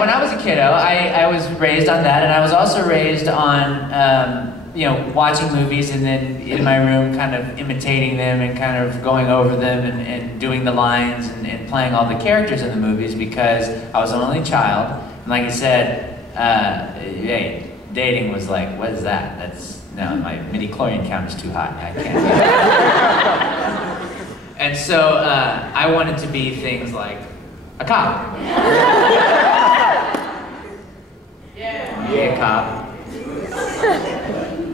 when I was a kiddo, I was raised on that, and I was also raised on, you know, watching movies and then in my room kind of imitating them and kind of going over them and doing the lines and playing all the characters in the movies because I was an only child. And like I said, hey, dating was like, what is that? That's, no, my midi-chlorian count is too high. I can't. And so I wanted to be things like a cop. Yeah, a cop.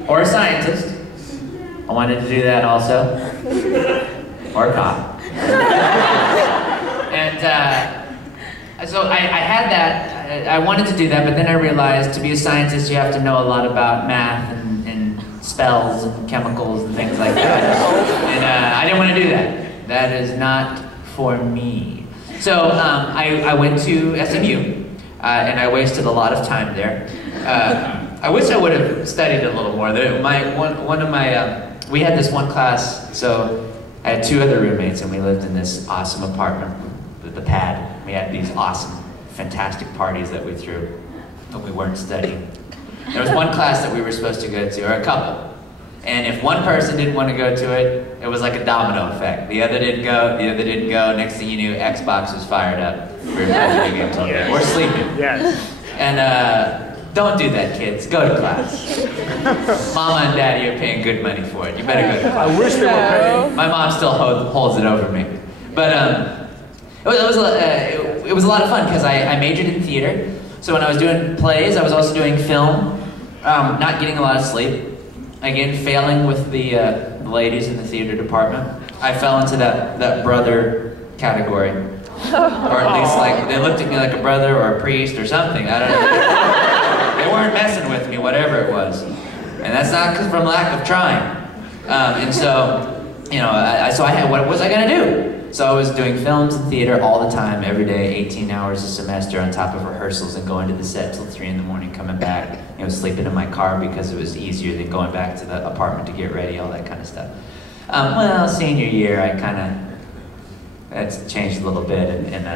Or a scientist. I wanted to do that also. Or a cop. And so I had that, I wanted to do that, but then I realized to be a scientist you have to know a lot about math and spells and chemicals and things like that. And I didn't want to do that. That is not for me. So I went to SMU, and I wasted a lot of time there. I wish I would have studied a little more. We had this one class, so I had 2 other roommates, and we lived in this awesome apartment with the pad. We had these awesome, fantastic parties that we threw, but we weren't studying. There was one class that we were supposed to go to, or a couple, and if one person didn't want to go to it, it was like a domino effect. The other didn't go, the other didn't go. Next thing you knew, Xbox was fired up. We were playing video games all day. Or sleeping. Yes. And don't do that, kids. Go to class. Mama and Daddy are paying good money for it. You better go to class. I wish they were paying. My mom still holds it over me. But it was a lot of fun because I majored in theater. So when I was doing plays, I was also doing film. Not getting a lot of sleep. Again, failing with the ladies in the theater department. I fell into that brother category. Or at least like, they looked at me like a brother or a priest or something. I don't know. They weren't messing with me, whatever it was. And that's not from lack of trying. And so, you know, what was I gonna do? So I was doing films and theater all the time, every day, 18 hours a semester on top of rehearsals and going to the set till 3 in the morning, coming back, you know, sleeping in my car because it was easier than going back to the apartment to get ready, all that kind of stuff. Well, senior year, that's changed a little bit, and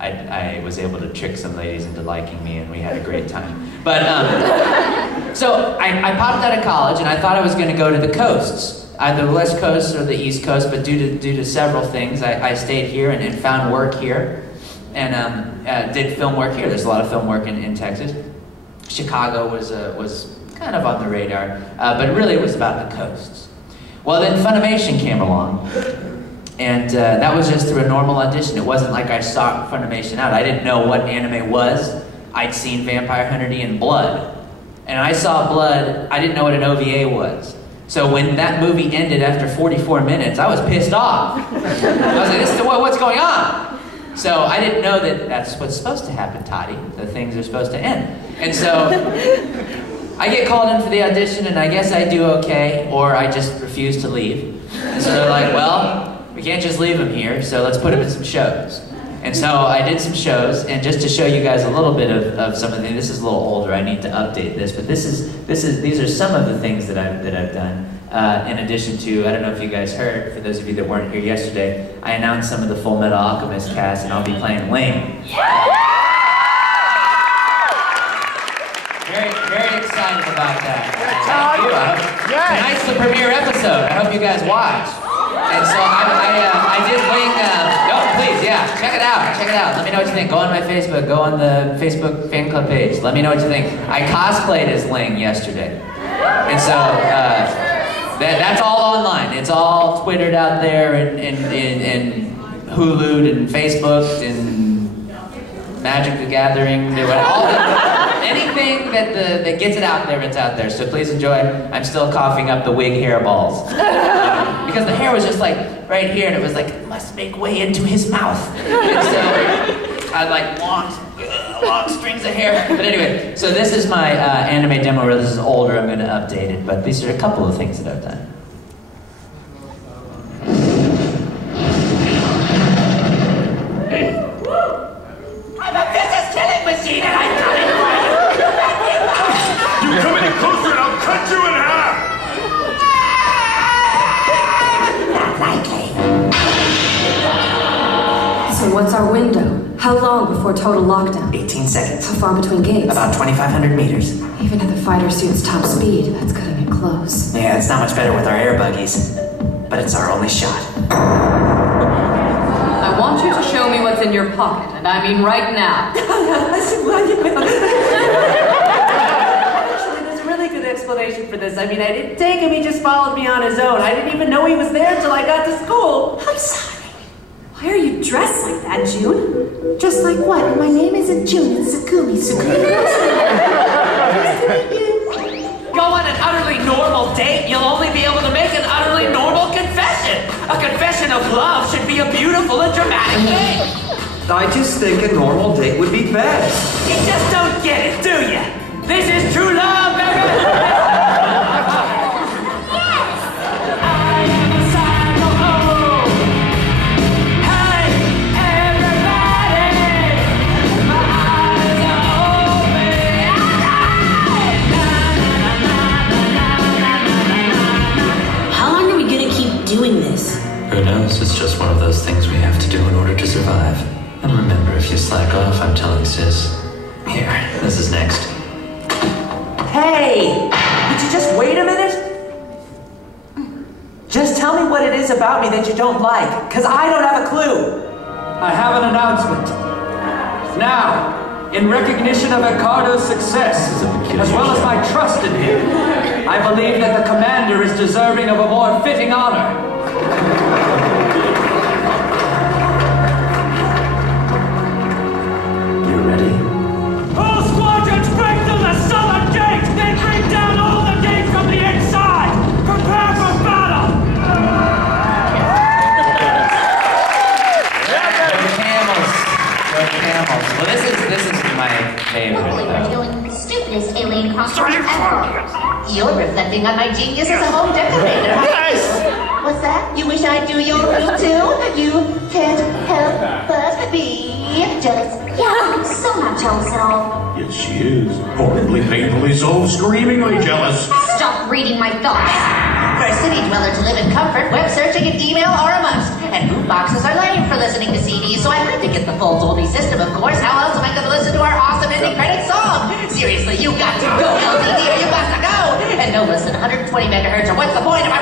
I was able to trick some ladies into liking me, and we had a great time. But, so I popped out of college, and I thought I was going to go to the coasts, either the West Coast or the East Coast, but due to several things, I stayed here and found work here, and did film work here. There's a lot of film work in Texas. Chicago was kind of on the radar, but really it was about the coasts. Well, then Funimation came along. And that was just through a normal audition. It wasn't like I sought Funimation out. I didn't know what anime was. I'd seen Vampire Hunter D and Blood. And I saw Blood, I didn't know what an OVA was. So when that movie ended after 44 minutes, I was pissed off. I was like, what's going on? So I didn't know that that's what's supposed to happen, Toddy. The things are supposed to end. And so I get called in for the audition, and I guess I do okay, or I just refuse to leave. And so they're like, well, we can't just leave him here, so let's put him in some shows. And so I did some shows, and just to show you guys a little bit of some of the, this is a little older, I need to update this, but these are some of the things that I've done. In addition to, I don't know if you guys heard, for those of you that weren't here yesterday, I announced some of the Full Metal Alchemist cast, and I'll be playing Ling. Very excited about that. Thank you. Tonight's the premiere episode. I hope you guys watch. And so I did Ling, please, yeah, check it out, let me know what you think. Go on my Facebook, go on the Facebook fan club page, let me know what you think. I cosplayed as Ling yesterday. And so, that's all online. It's all Twittered out there and Hulu'd and Facebooked and Magic the Gathering, anything that gets it out there, it's out there. So please enjoy. I'm still coughing up the wig hairballs. Because the hair was just like right here, and it was like, it must make way into his mouth. And so I had like long strings of hair. But anyway, so this is my anime demo reel. This is older, I'm gonna update it, but these are a couple of things that I've done. I'm a business killing machine, and I'm coming for you! You come any closer and I'll cut you in half! Not likely. This So what's our window? How long before total lockdown? 18 seconds. How far between gates? About 2,500 meters. Even at the fighter suit's top speed, that's cutting it close. Yeah, it's not much better with our air buggies. But it's our only shot. I want you to show me what's in your pocket, and I mean right now. Actually, there's a really good explanation for this. I mean, I didn't take him, he just followed me on his own. I didn't even know he was there until I got to school. I'm sorry. Why are you dressed like that, June? Dressed like what? My name isn't June, it's Sakumi. Go on an utterly normal date, you'll only be able to make an utterly normal confession. A confession of love should be a beautiful and dramatic thing. I just think a normal date would be best. You just don't get it, do you? This is true love, baby! Doing this. Who knows? It's just one of those things we have to do in order to survive. And remember, if you slack off, I'm telling sis. Here, this is next. Hey! Would you just wait a minute? Just tell me what it is about me that you don't like, because I don't have a clue. I have an announcement. Now, in recognition of Ricardo's success, as well as my trust in him, I believe that the commander is deserving of a more fitting honor. You ready? All squadrons break through the southern gate! Then bring down all the gates from the inside! Prepare for battle! Go camels! Go camels. Well, this is my favorite. Hopefully we're dealing with the stupidest alien construct ever. You're reflecting on my genius as a home decorator. Nice! What's that? You wish I'd do your room too? You can't help but be jealous. Yeah, I'm so not jealous at all. Yes, she is. Horribly, painfully so, screamingly jealous. Stop reading my thoughts. For a city dweller to live in comfort, web searching and email are a must. And boomboxes are lame for listening to CDs, so I had to get the full Dolby system, of course. How else am I going to listen to our awesome ending credits song? Seriously, you got to go, LTD, or you got to go! And no less than 120 megahertz, or what's the point of my